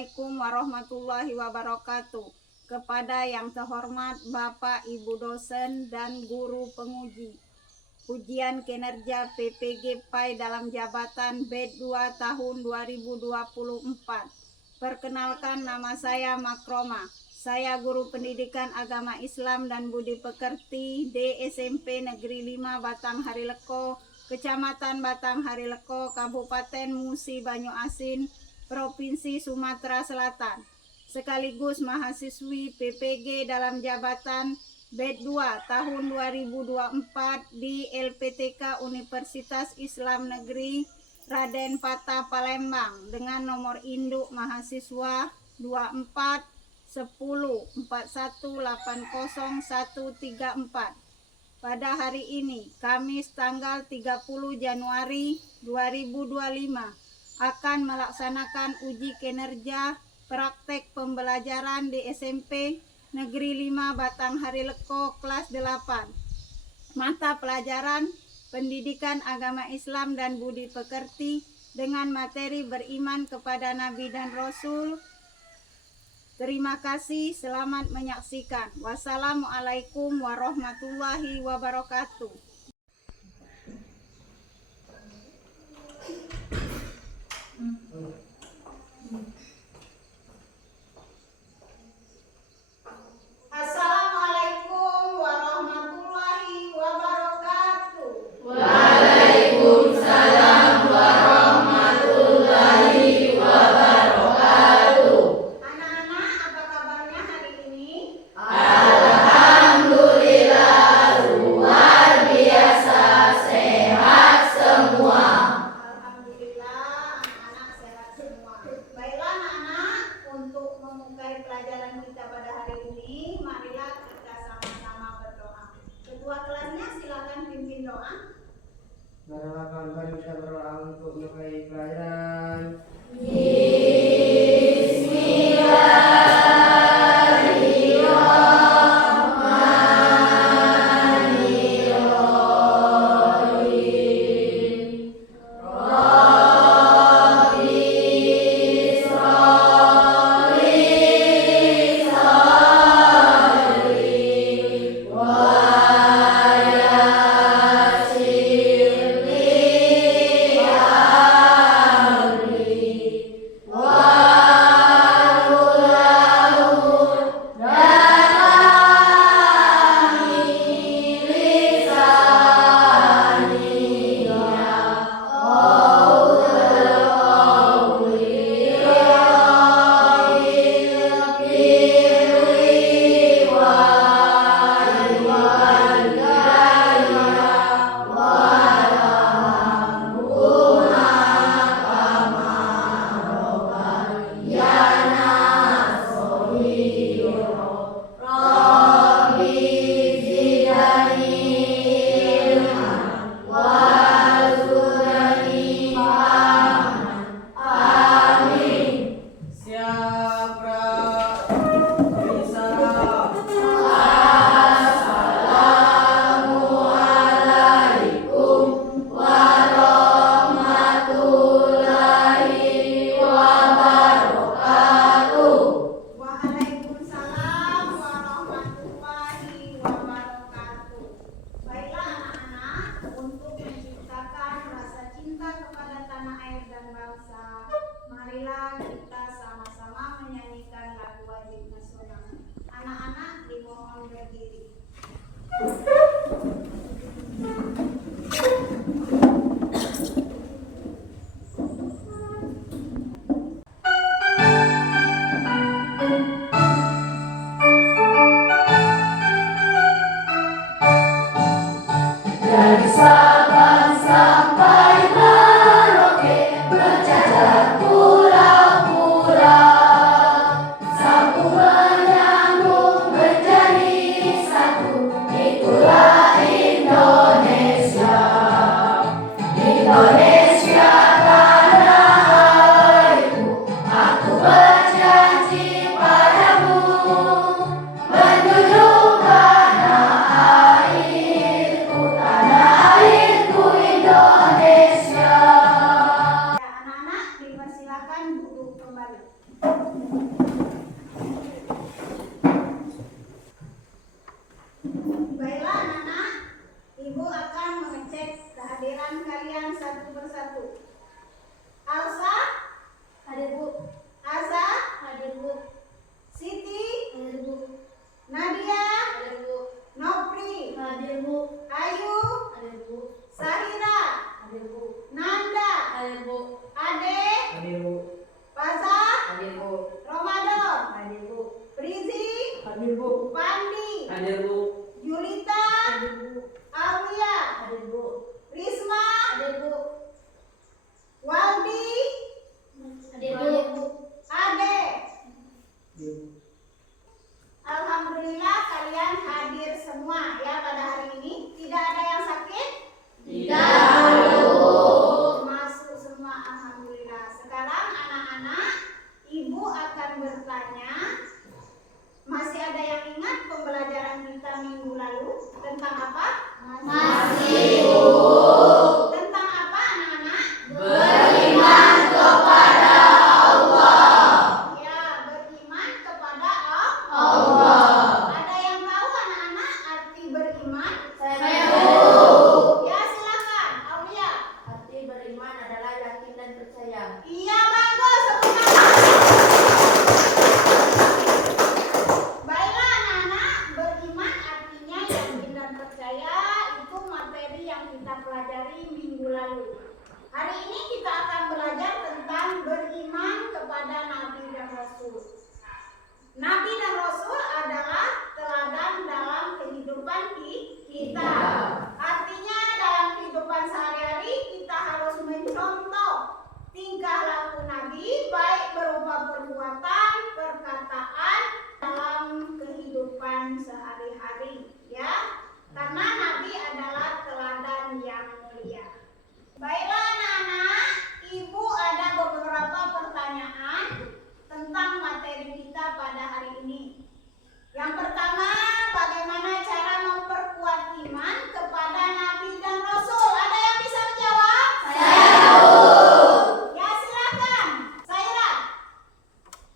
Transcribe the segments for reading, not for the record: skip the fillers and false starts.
Assalamualaikum warahmatullahi wabarakatuh. Kepada yang terhormat Bapak, Ibu dosen dan guru penguji ujian kinerja PPG PAI dalam jabatan B2 tahun 2024. Perkenalkan, nama saya Makroma. Saya guru pendidikan agama Islam dan budi pekerti di SMP Negeri 5 Batang Harileko, Kecamatan Batang Harileko, Kabupaten Musi Banyu Asin, Provinsi Sumatera Selatan, sekaligus mahasiswi PPG dalam jabatan B2 tahun 2024 di LPTK Universitas Islam Negeri Raden Patah Palembang dengan nomor induk mahasiswa 241041800134. Pada hari ini, Kamis tanggal 30 Januari 2025, akan melaksanakan uji kinerja praktek pembelajaran di SMP Negeri 5 Batang Harileko kelas 8. Mata pelajaran Pendidikan Agama Islam dan Budi Pekerti dengan materi beriman kepada Nabi dan Rasul. Terima kasih, selamat menyaksikan. Wassalamualaikum warahmatullahi wabarakatuh. Assalamualaikum warahmatullahi wabarakatuh. Waalaikumsalam warahmatullahi wabarakatuh. Anak-anak, apa kabarnya hari ini? Alhamdulillah luar biasa. silakan duduk kembali. Baiklah anak-anak, Ibu akan mengecek kehadiran kalian satu persatu. Alsa, Hadir Bu. Asa, Hadir Bu. Siti, Hadir Bu. Nadia, Hadir Bu. Nopri, Hadir Bu. Ayu, Hadir Bu. Sahira, Hadir Bu. Nanda, Hadir Bu. Ade, Hadir Bu. Faza, Hadir Bu. Ramadan, Hadir Bu. Prizi, Hadir Bu. Pandi, Hadir Bu. Julita, Hadir Bu. Aulia, Hadir Bu. Risma, Hadir Bu. Waldi, Hadir Bu. Ade. Alhamdulillah kalian hadir semua ya pada hari ini. Tidak ada yang sakit? Masuk semua, alhamdulillah. Sekarang anak-anak, Ibu akan bertanya. Masih ada yang ingat pembelajaran kita minggu lalu tentang apa? Masih, Bu. Tentang apa anak-anak? Beriman kepada Allah. Ya, beriman kepada Allah. Ada yang tahu anak-anak arti beriman? Saya tahu. Ya, silakan. Aulia. Arti beriman adalah yakin dan percaya. Iya, bagus. Tepuk tangan. Baiklah anak-anak, beriman artinya yakin dan percaya. Itu materi yang kita pelajari minggu lalu. Hari ini kita akan belajar tentang beriman kepada Nabi dan Rasul. Nabi dan Rasul adalah teladan dalam kehidupan kita. Artinya dalam kehidupan sehari-hari kita harus mencontoh tingkah laku Nabi, baik berupa perbuatan, perkataan dalam kehidupan sehari-hari, ya. Karena Nabi adalah teladan yang mulia. Baiklah anak-anak, Ibu ada beberapa pertanyaan tentang materi kita pada hari ini. Yang pertama, bagaimana cara memperkuat iman kepada Nabi dan Rasul? Ada yang bisa menjawab? Ya, silakan. Saira.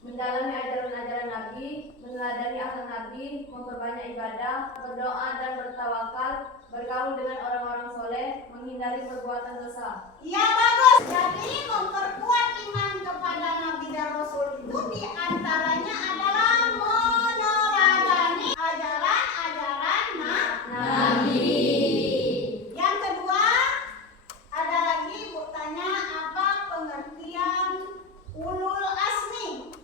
Mendalami ajaran-ajaran Nabi, meneladani akhlak Nabi, memperbanyak ibadah, berdoa dan bertawakal, bergaul dengan orang-orang soleh, menghindari perbuatan dosa. Ya, bagus. Jadi memperkuat iman kepada Nabi dan Rasul itu diantaranya adalah meneladani ajaran-ajaran Nabi. Yang kedua, ada lagi Bu tanya apa pengertian ulul asmi?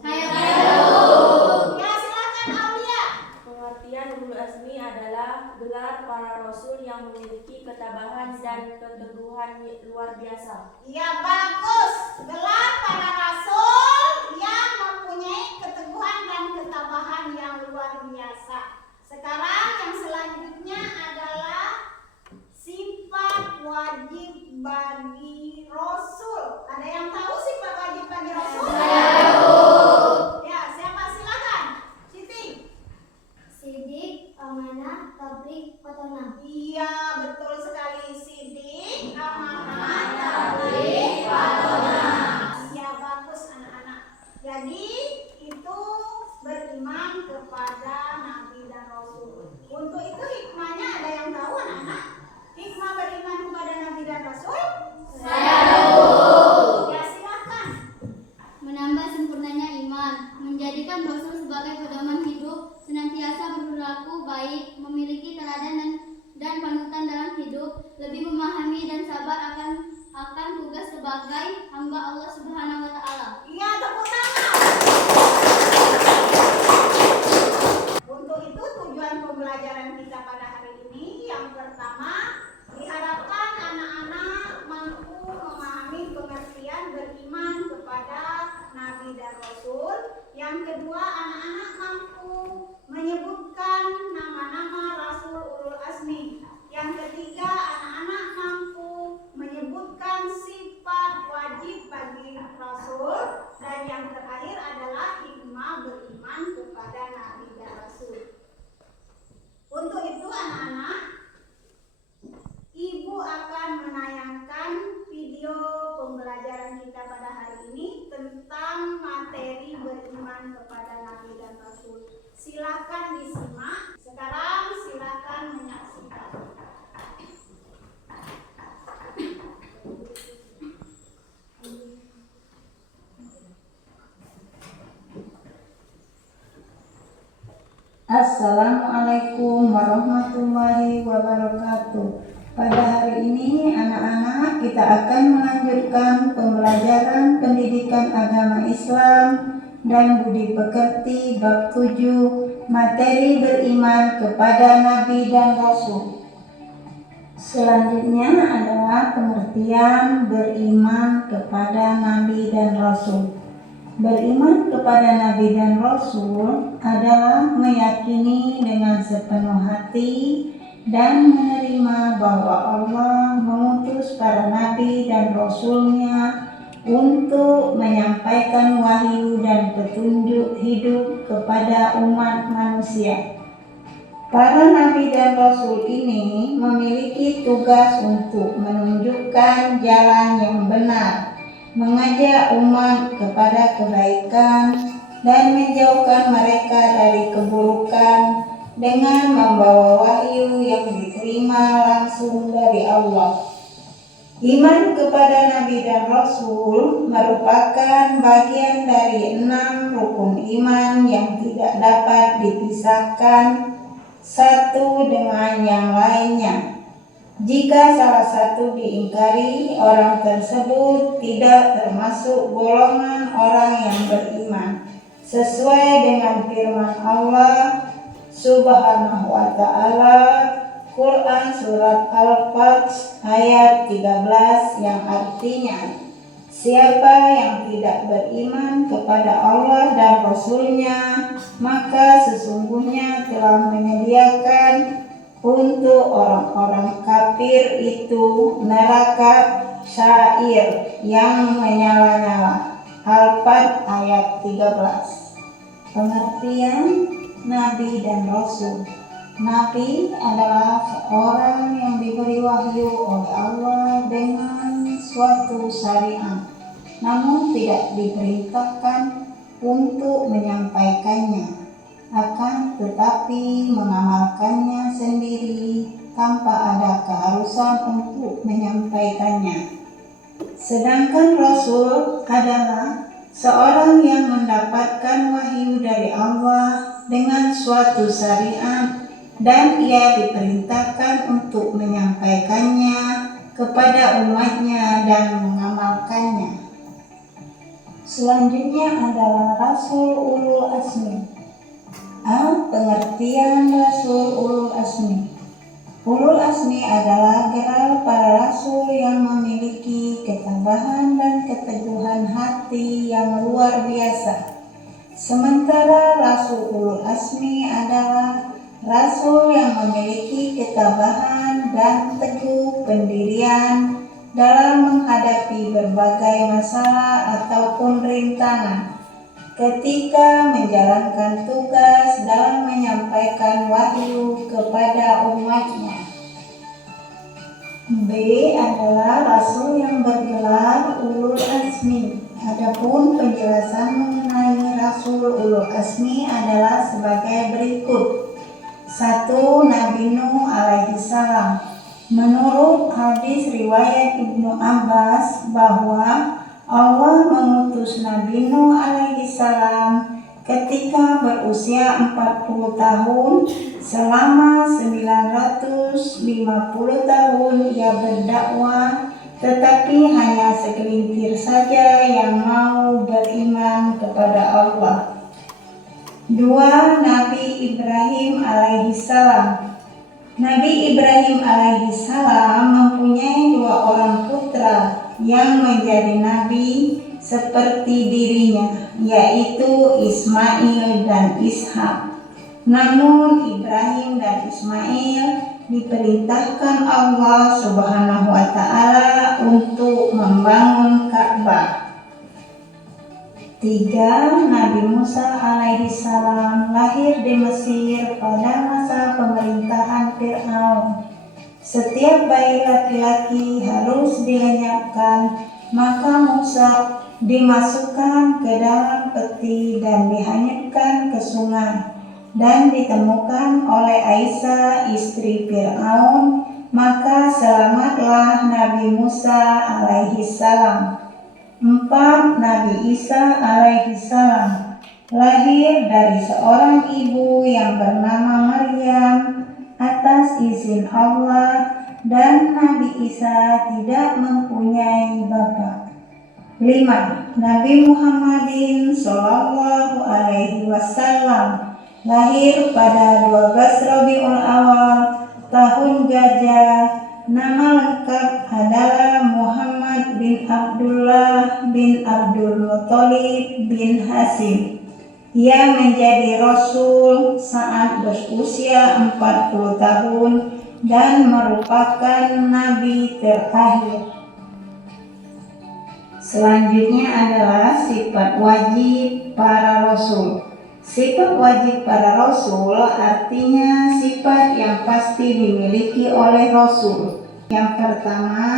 Saya tahu. Ya, silakan Aulia. Pengertian ulul azmi adalah gelar para rasul yang memiliki ketabahan dan keteguhan luar biasa. Ya, bagus. Gelar para rasul yang mempunyai keteguhan dan ketabahan yang luar biasa. Sekarang yang selanjutnya adalah sifat wajib bagi rasul. Ada yang tahu sifat wajib bagi rasul? Ya, siapa silakan? Siti. Sidik, amanah, tabligh, petonah. Iya, betul sekali. Sidik, amanah, Tabligh, petonah. Iya, bagus anak-anak. Jadi itu beriman kepada Nabi dan Rasul. Untuk itu hikmahnya ada yang tahu anak-anak? Hikmah beriman kepada Nabi dan Rasul? Saya tahu. Ya, silakan. Menambah sempurnanya iman, menjadikan Rasul sebagai pedoman hidup, senantiasa berperilaku baik, memiliki teladan dan panutan dalam hidup, lebih memahami dan sabar akan tugas sebagai hamba Allah Subhanahu wa taala. Iya, tepuk tangan. Untuk itu tujuan pembelajaran kita pada hari ini yang pertama, diharapkan anak-anak mampu memahami pengertian beriman kepada Nabi dan Rasul. Yang kedua, anak-anak mampu menyebutkan nama-nama Rasul Ulul Azmi. Yang ketiga, anak-anak mampu menyebutkan sifat wajib bagi Rasul. Dan yang terakhir adalah hikmah beriman kepada Nabi dan Rasul. Untuk itu anak-anak, Ibu akan menayangkan video pembelajaran kita pada hari Silakan disimak. Sekarang silakan menyaksikan. Assalamualaikum warahmatullahi wabarakatuh. Pada hari ini anak-anak kita akan melanjutkan pembelajaran pendidikan agama Islam dan budi pekerti bab 7 materi beriman kepada Nabi dan Rasul. Selanjutnya adalah pengertian beriman kepada Nabi dan Rasul. Beriman kepada Nabi dan Rasul adalah meyakini dengan sepenuh hati dan menerima bahwa Allah mengutus para Nabi dan Rasul-Nya untuk menyampaikan wahyu dan petunjuk hidup kepada umat manusia. Para Nabi dan Rasul ini memiliki tugas untuk menunjukkan jalan yang benar, mengajak umat kepada kebaikan dan menjauhkan mereka dari keburukan dengan membawa wahyu yang diterima langsung dari Allah. Iman kepada Nabi dan Rasul merupakan bagian dari 6 rukun iman yang tidak dapat dipisahkan satu dengan yang lainnya. Jika salah satu diingkari, orang tersebut tidak termasuk golongan orang yang beriman. Sesuai dengan firman Allah Subhanahu wa ta'ala, Quran surat Al-Fatih ayat 13 yang artinya, siapa yang tidak beriman kepada Allah dan Rasul-Nya, maka sesungguhnya telah menyediakan untuk orang-orang kafir itu neraka syair yang menyala-nyala. Al-Fatih ayat 13. Pengertian Nabi dan Rasul. Nabi adalah seorang yang diberi wahyu oleh Allah dengan suatu syariat, namun tidak diperintahkan untuk menyampaikannya, akan tetapi mengamalkannya sendiri tanpa ada keharusan untuk menyampaikannya. Sedangkan Rasul adalah seorang yang mendapatkan wahyu dari Allah dengan suatu syariat dan ia diperintahkan untuk menyampaikannya kepada umatnya dan mengamalkannya. Selanjutnya adalah Rasul Ulul Azmi. Pengertian Rasul Ulul Azmi. Ulul Azmi adalah gelar para rasul yang memiliki ketabahan dan keteguhan hati yang luar biasa. Sementara Rasul Ulul Azmi adalah rasul yang memiliki ketabahan dan teguh pendirian dalam menghadapi berbagai masalah ataupun rintangan ketika menjalankan tugas dalam menyampaikan wahyu kepada umatnya. B adalah rasul yang bergelar Ulul Azmi. Adapun penjelasan mengenai Rasul Ulul Azmi adalah sebagai berikut. 1. Nabi Nuh alaihi salam. Menurut hadis riwayat Ibnu Abbas bahwa Allah mengutus Nabi Nuh alaihi salam ketika berusia 40 tahun. Selama 950 tahun ia berdakwah, tetapi hanya segelintir saja yang mau beriman kepada Allah. 2. Nabi Ibrahim alaihi salam. Nabi Ibrahim alaihi salam mempunyai 2 orang putra yang menjadi nabi seperti dirinya, yaitu Ismail dan Ishak. Namun Ibrahim dan Ismail diperintahkan Allah Subhanahu wa ta'ala untuk membangun Ka'bah. 3. Nabi Musa alaihi salam lahir di Mesir pada masa pemerintahan Fir'aun. Setiap bayi laki-laki harus dilenyapkan, maka Musa dimasukkan ke dalam peti dan dihanyutkan ke sungai. dan ditemukan oleh Aisyah istri Fir'aun, maka selamatlah Nabi Musa alaihi salam. 4. Nabi Isa alaihi salam lahir dari seorang ibu yang bernama Maryam atas izin Allah, dan Nabi Isa tidak mempunyai bapa. 5. Nabi Muhammadin Shallallahu Alaihi Wasallam lahir pada 12 Rabiul Awal tahun Gajah. Nama lengkap adalah Muhammad bin Abdullah bin Abdul Muthalib bin Hashim. Ia menjadi Rasul saat berusia 40 tahun dan merupakan Nabi terakhir. Selanjutnya adalah sifat wajib para Rasul. Sifat wajib para Rasul artinya sifat yang pasti dimiliki oleh Rasul. Yang pertama,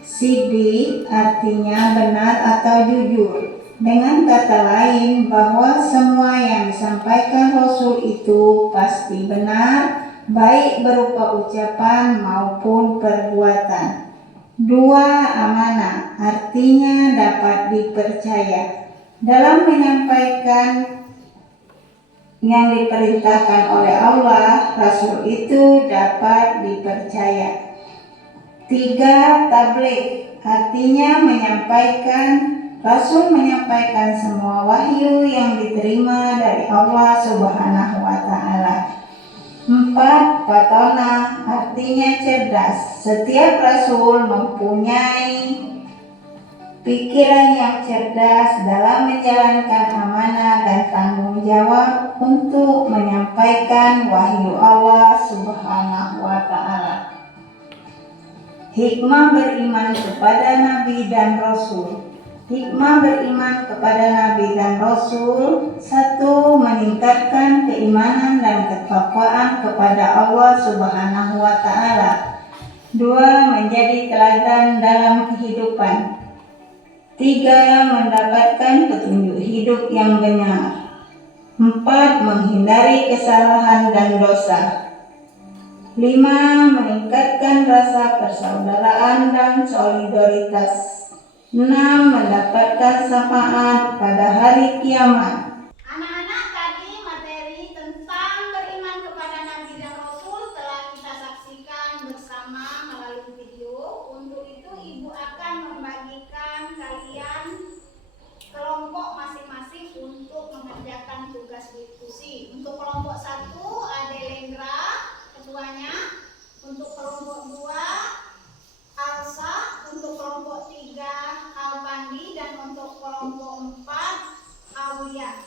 siddiq artinya benar atau jujur. Dengan kata lain, bahwa semua yang disampaikan Rasul itu pasti benar, baik berupa ucapan maupun perbuatan. 2. Amanah artinya dapat dipercaya. Dalam menyampaikan yang diperintahkan oleh Allah, Rasul itu dapat dipercaya. 3. Tabligh artinya menyampaikan. Rasul menyampaikan semua wahyu yang diterima dari Allah Subhanahu wa Ta'ala. 4. Fatonah artinya cerdas. Setiap Rasul mempunyai pikiran yang cerdas dalam menjalankan amanah dan tanggung jawab untuk menyampaikan wahyu Allah Subhanahu wa Ta'ala. Hikmah beriman kepada Nabi dan Rasul. Hikmah beriman kepada Nabi dan Rasul: 1. Meningkatkan keimanan dan ketakwaan kepada Allah Subhanahu wa Ta'ala. 2. Menjadi teladan dalam kehidupan. 3. Mendapatkan petunjuk hidup yang benar. 4. Menghindari kesalahan dan dosa. 5. Meningkatkan rasa persaudaraan dan solidaritas. 6. Mendapatkan syafaat pada hari kiamat. Anak-anak, tadi materi tentang beriman kepada Nabi dan Rasul telah kita saksikan bersama melalui video. Untuk itu Ibu akan membagikan kalian kelompok masing-masing untuk mengerjakan tugas diskusi. Untuk kelompok 1 ada Lendra ketuanya, untuk kelompok 2 Alsa, untuk kelompok 3 Alpandi, dan untuk kelompok 4 Aulia.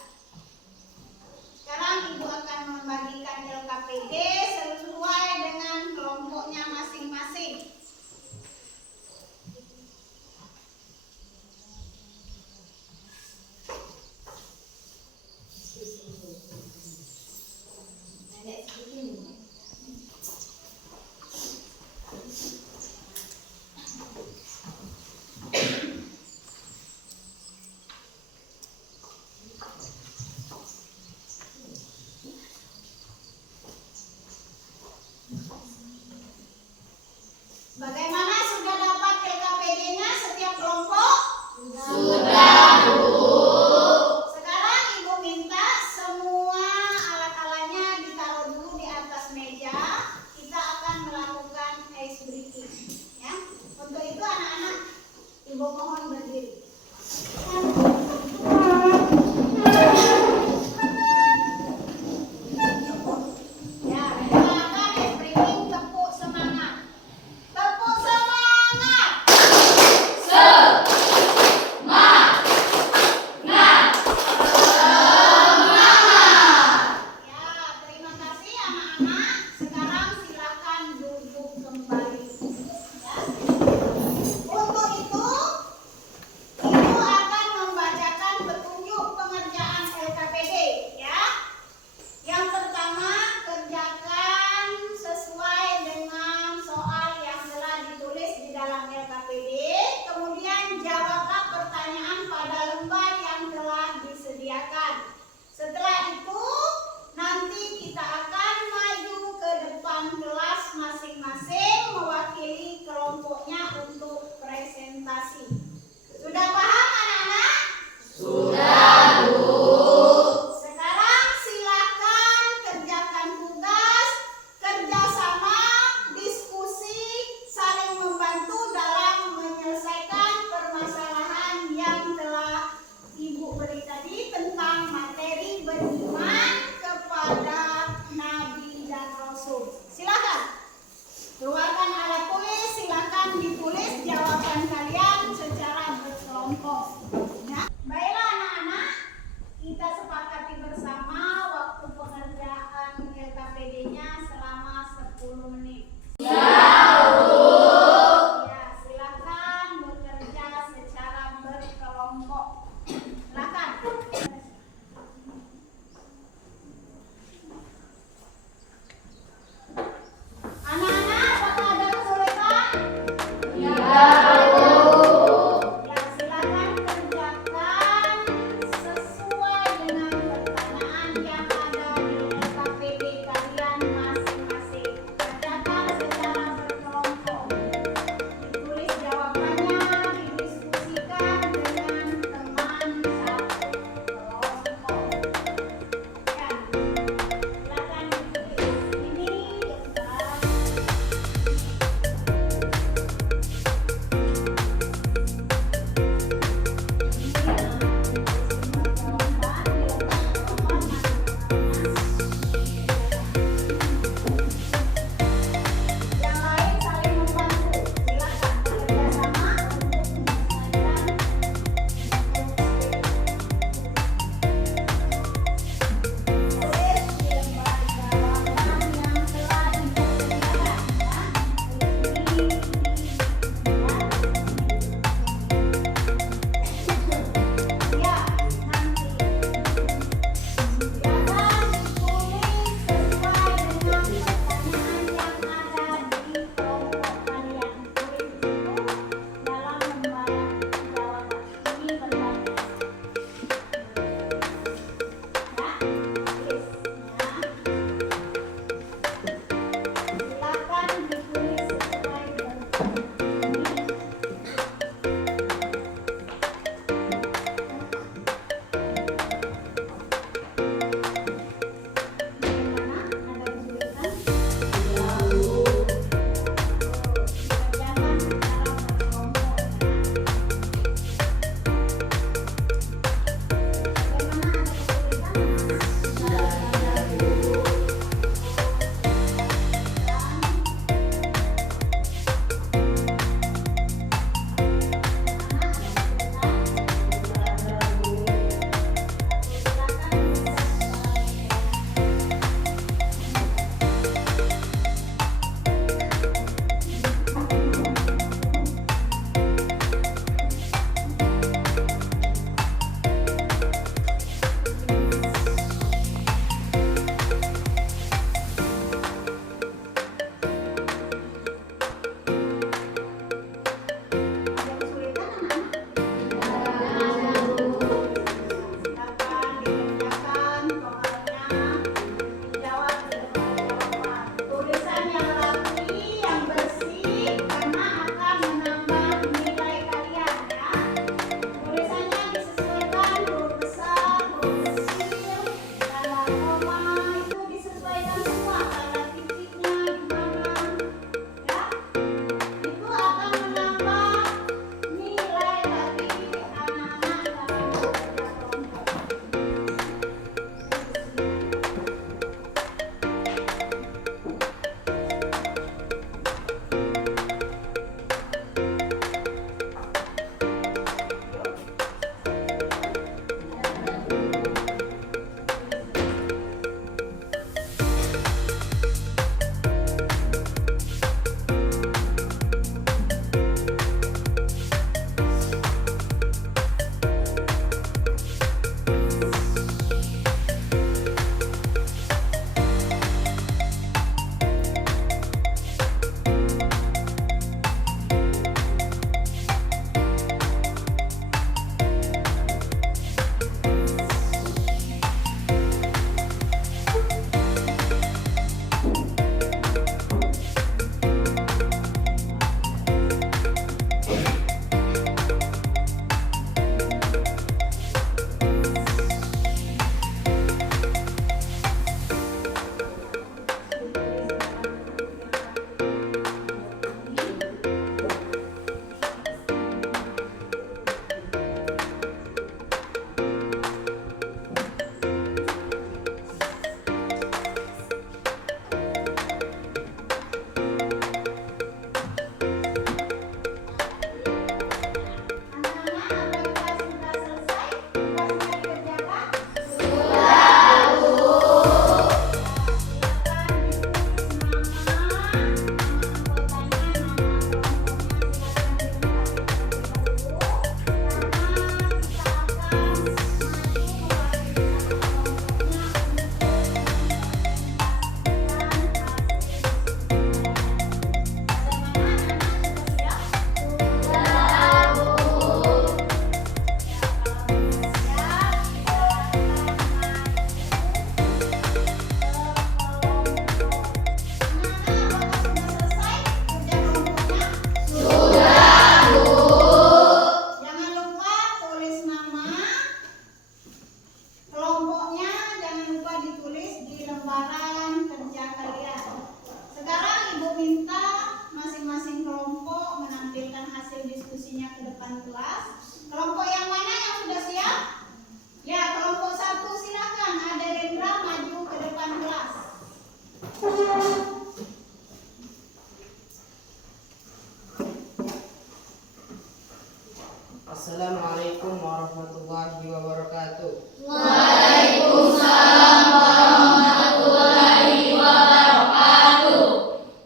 wabarakatuh. Waalaikumsalam warahmatullahi wabarakatuh.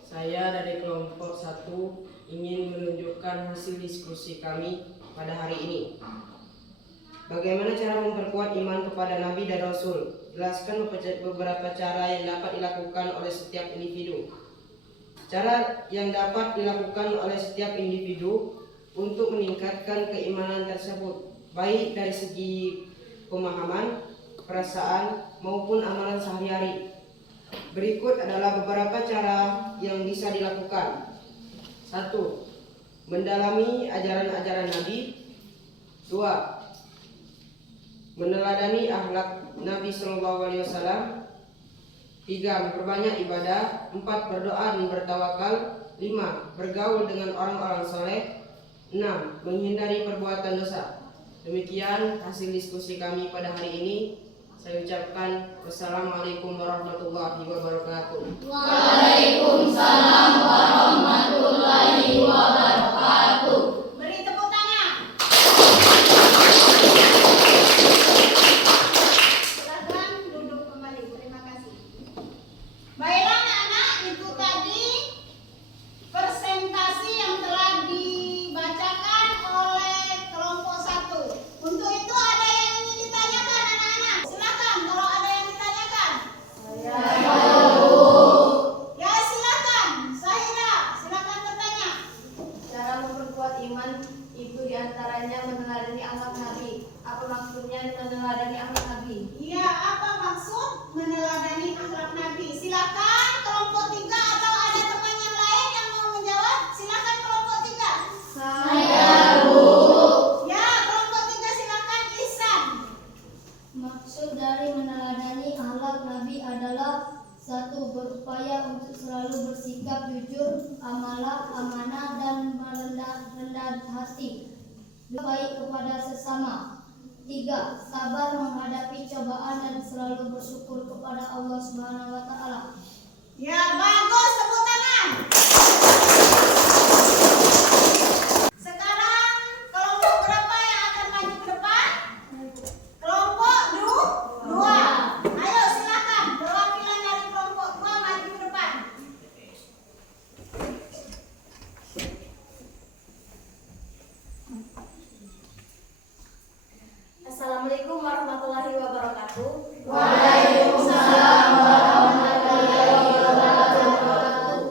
Saya dari kelompok 1 ingin menunjukkan hasil diskusi kami pada hari ini. Bagaimana cara memperkuat iman kepada Nabi dan Rasul? Jelaskan beberapa cara yang dapat dilakukan oleh setiap individu. Cara yang dapat dilakukan oleh setiap individu untuk meningkatkan keimanan tersebut, baik dari segi pemahaman, perasaan, maupun amalan sehari-hari. Berikut adalah beberapa cara yang bisa dilakukan. 1. Mendalami ajaran-ajaran Nabi. 2. Meneladani akhlak Nabi SAW. 3. Memperbanyak ibadah. 4. Berdoa dan bertawakal. 5. Bergaul dengan orang-orang soleh. 6. Menghindari perbuatan dosa. Demikian hasil diskusi kami pada hari ini. Saya ucapkan wassalamualaikum warahmatullahi wabarakatuh. Waalaikumsalam warahmatullahi wabarakatuh. Beri tepuk tangan. Silakan duduk kembali. Terima kasih. Baiklah anak-anak, itu tadi presentasi yang telah dibacakan oleh kelompok 1. Untuk itu ada yang ingin ditanyakan anak-anak? Silakan kalau ada yang ditanyakan. Ya silakan. Sahira, silakan bertanya. Cara memperkuat iman itu diantaranya meneladani akhlak Nabi. Apa maksudnya meneladani akhlak Nabi? Ya, apa maksud meneladani akhlak Nabi? Silakan kelompok 3 atau ada teman yang lain yang mau menjawab? Silakan kelompok 3. Saya, Bu. Ya, kelompok 3 silakan Ihsan. Maksud dari meneladani akhlak Nabi adalah 1. Berupaya untuk selalu bersikap jujur, amanah, dan rendah hati. 2. Baik kepada sesama. 3. Sabar menghadapi cobaan dan selalu bersyukur kepada Allah Subhanahu wa taala. Ya, bagus, tepuk tangan. Sekarang kelompok berapa yang akan maju ke depan? Kelompok 2. Ayo silakan perwakilan dari kelompok 2 maju ke depan. Assalamualaikum warahmatullahi wabarakatuh. Waalaikumsalam warahmatullahi wabarakatuh.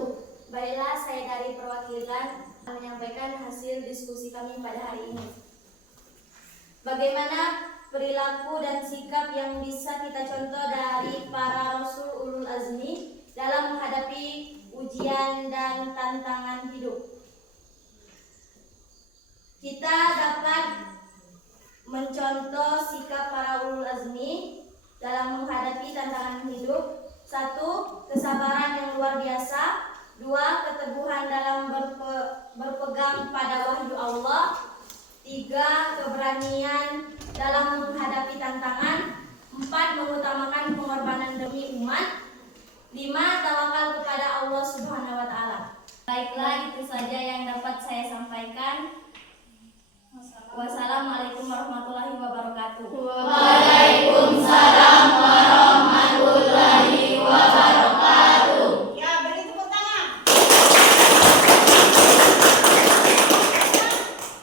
Baiklah, saya dari perwakilan menyampaikan hasil diskusi kami pada hari ini. Bagaimana perilaku dan sikap yang bisa kita contoh dari para Rasul Ulul Azmi dalam menghadapi ujian dan tantangan hidup. Kita dapat mencontoh sikap para Ulul Azmi dalam menghadapi tantangan hidup. 1. Kesabaran yang luar biasa. 2. Keteguhan dalam berpegang pada wahyu Allah. 3. Keberanian dalam menghadapi tantangan. 4. Mengutamakan pengorbanan demi umat. 5. Tawakal kepada Allah Subhanahu wa taala. Baiklah, itu saja yang dapat saya sampaikan. Wassalamualaikum warahmatullahi wabarakatuh. Waalaikumsalam warahmatullahi wabarakatuh. Ya, beri tepuk tangan.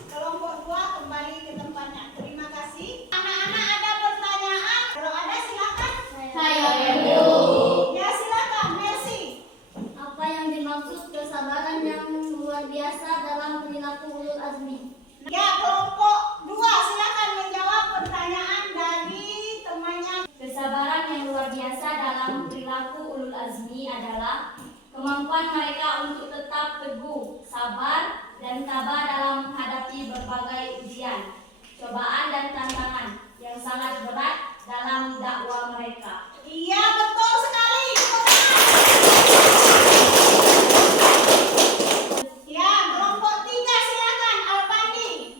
Kelompok 2 kembali ke tempatnya. Terima kasih. Anak-anak ada pertanyaan? Kalau ada silakan. Saya, Bu. Ya, silakan. Mercy. Apa yang dimaksud kesabaran yang luar biasa dalam perilaku ulul azmi? Ya, kelompok 2 silakan menjawab pertanyaan dari temannya. Kesabaran yang luar biasa dalam perilaku ulul azmi adalah kemampuan mereka untuk tetap teguh, sabar, dan tabah dalam menghadapi berbagai ujian, cobaan, dan tantangan yang sangat berat dalam dakwah mereka. Iya, betul sekali. Tepuk tangan. Ya, kelompok 3 silakan. Alpandi.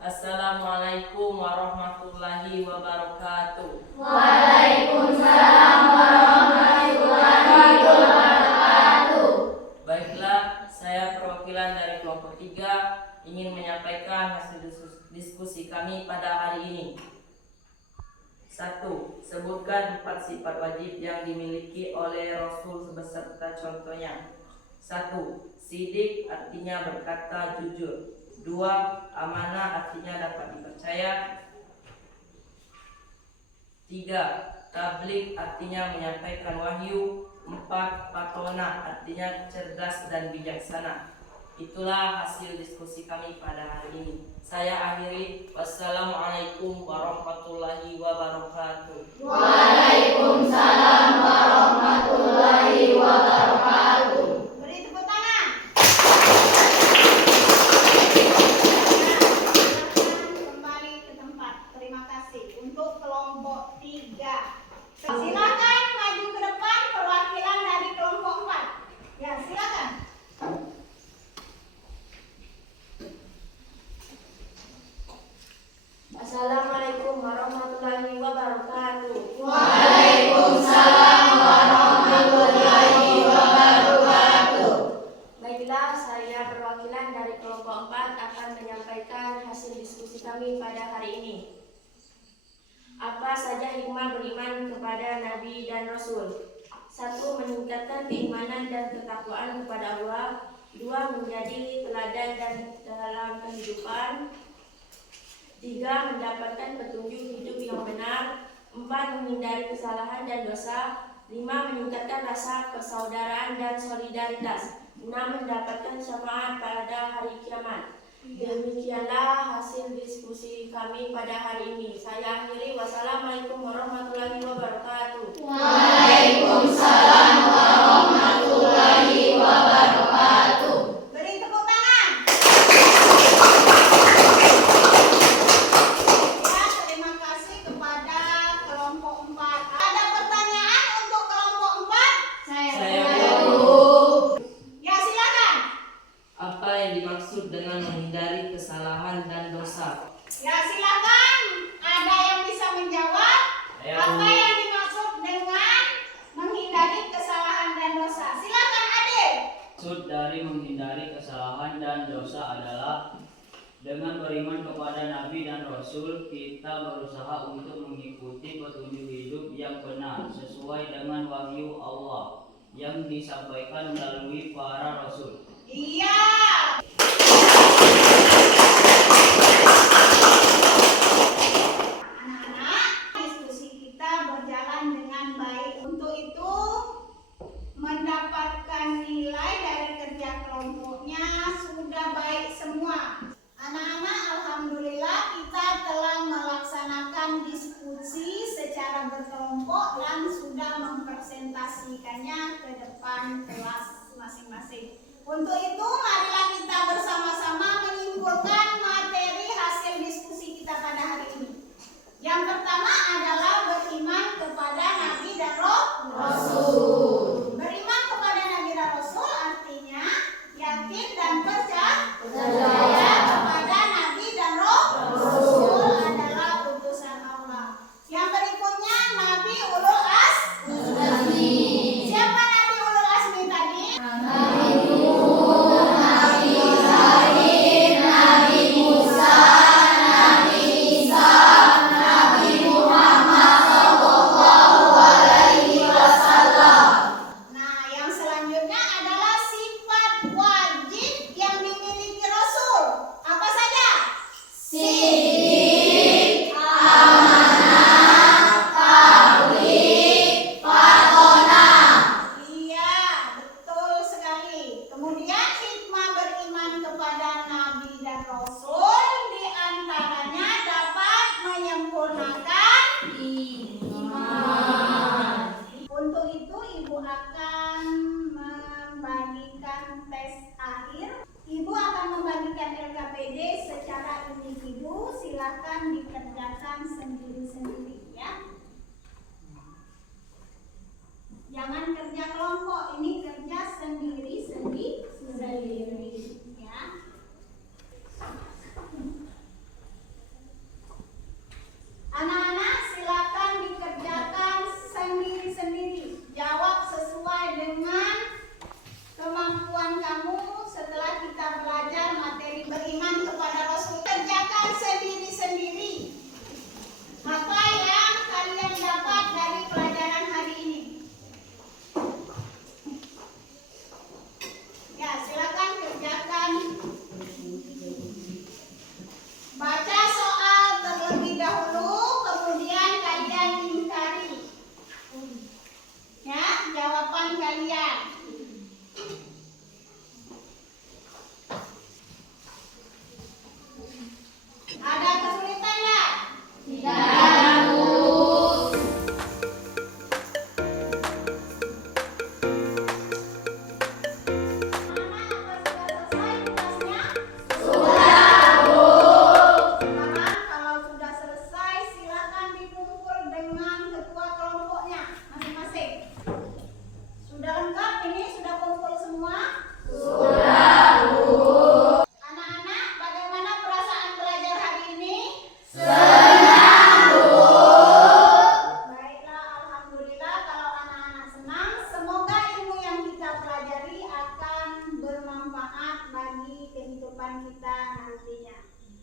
Assalamualaikum warahmatullahi wabarakatuh. Waalaikumsalam warahmatullahi wabarakatuh. Baiklah, saya perwakilan dari kelompok 3 ingin menyampaikan hasil diskusi kami pada hari ini. 1. Sebutkan 4 sifat wajib yang dimiliki oleh Rasul beserta contohnya. 1. Sidik artinya berkata jujur. 2. Amanah artinya dapat dipercaya. 3. Tabligh artinya menyampaikan wahyu. 4. Patona artinya cerdas dan bijaksana. Itulah hasil diskusi kami pada hari ini. Saya akhiri. Wassalamualaikum warahmatullahi wabarakatuh. Waalaikumsalam warahmatullahi wabarakatuh. Beri tepuk tangan. Kembali ke tempat. Terima kasih. Untuk kelompok 3. Silakan maju ke depan perwakilan dari kelompok 4. Ya, silakan. Assalamualaikum warahmatullahi wabarakatuh. Waalaikumsalam warahmatullahi wabarakatuh. Baiklah, saya perwakilan dari kelompok 4 akan menyampaikan hasil diskusi kami pada hari ini. Apa saja hikmah beriman kepada Nabi dan Rasul? 1. Meningkatkan keimanan dan ketakwaan kepada Allah. 2. Menjadi teladan dan dalam kehidupan. 3. Mendapatkan petunjuk hidup yang benar. 4. Menghindari kesalahan dan dosa. 5. Meningkatkan rasa persaudaraan dan solidaritas. 6. Mendapatkan syafaat pada hari kiamat. Demikianlah hasil diskusi kami pada hari ini. Saya akhiri. Wassalamualaikum warahmatullahi wabarakatuh. Waalaikumsalam warahmatullahi wabarakatuh. Beri tepuk tangan. Ya, terima kasih kepada kelompok 4. Ada pertanyaan untuk kelompok 4? Saya Ya, silakan. apa yang dimaksud dengan menghindari kesalahan dan dosa? Ya, silakan. Ada yang bisa menjawab? Apa yang dimaksud dengan menghindari kesalahan dan dosa? Silakan, Adil. Maksud dari menghindari kesalahan dan dosa adalah dengan beriman kepada Nabi dan Rasul, kita berusaha untuk mengikuti petunjuk hidup yang benar sesuai dengan wahyu Allah yang disampaikan melalui para Rasul. Iya. Anak-anak, diskusi kita berjalan dengan baik. Untuk itu, mendapatkan nilai dari kerja kelompoknya sudah baik semua. Anak-anak, alhamdulillah kita telah melaksanakan diskusi secara berkelompok dan sudah mempresentasikannya ke depan kelas masing-masing. Untuk itu, marilah kita bersama-sama menyimpulkan materi hasil diskusi kita pada hari ini. Yang pertama adalah beriman kepada Nabi dan Rasul. Beriman kepada Nabi dan Rasul artinya yakin dan percaya kepada Nabi dan Rasul adalah utusan Allah. Yang berikutnya Nabi Ulul Azmi. Siapa Nabi Ulul Azmi tadi? Nah, yang selanjutnya adalah sifat wajib yang dimiliki Rasul. Apa saja? Sidik, amanah, tabligh, patona. Iya, betul sekali. Kemudian hikmah beriman kepada Nabi dan Rasul diantaranya dapat menyempurnakan iman. Untuk itu Ibu akan membagikan tes akhir. Ibu akan membagikan LKPD secara individu. Silakan dikerjakan sendiri-sendiri ya. Jangan kerja kelompok, ini kerja sendiri-sendiri ya. Anak-anak silakan dikerjakan sendiri-sendiri. Jawab sesuai dengan kemampuan kamu setelah kehidupan kita nantinya.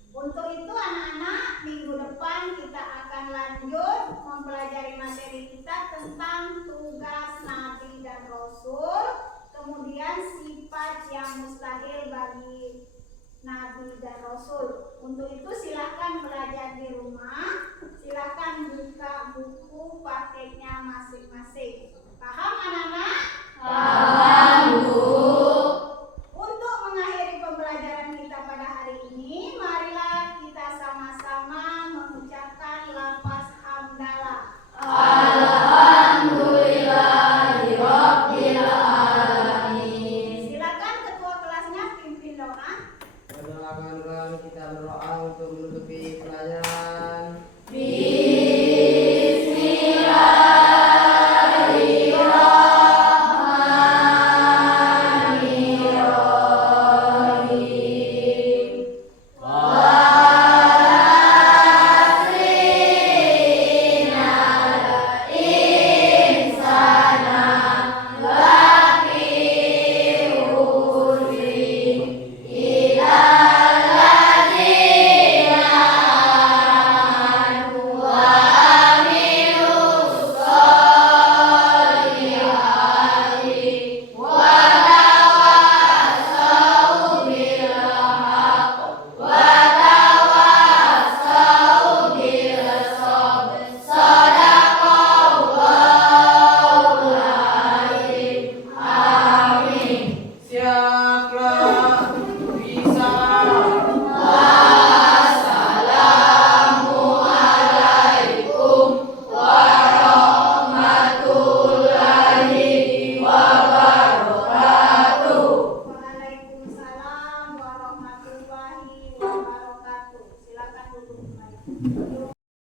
Untuk itu anak-anak, minggu depan kita akan lanjut mempelajari materi kita tentang tugas Nabi dan Rasul, kemudian sifat yang mustahil bagi Nabi dan Rasul. Untuk itu silahkan belajar di rumah, silahkan buka buku prakteknya masing-masing. Paham anak-anak? Paham, Bu. Untuk mengakhiri pembelajaran kita pada hari ini, marilah kita sama-sama mengucapkan lafaz hamdalah. Alhamdulillahirabbil alamin. Silakan ketua kelasnya pimpin doa. Perkenalkan kita berdoa untuk menutupi pelajaran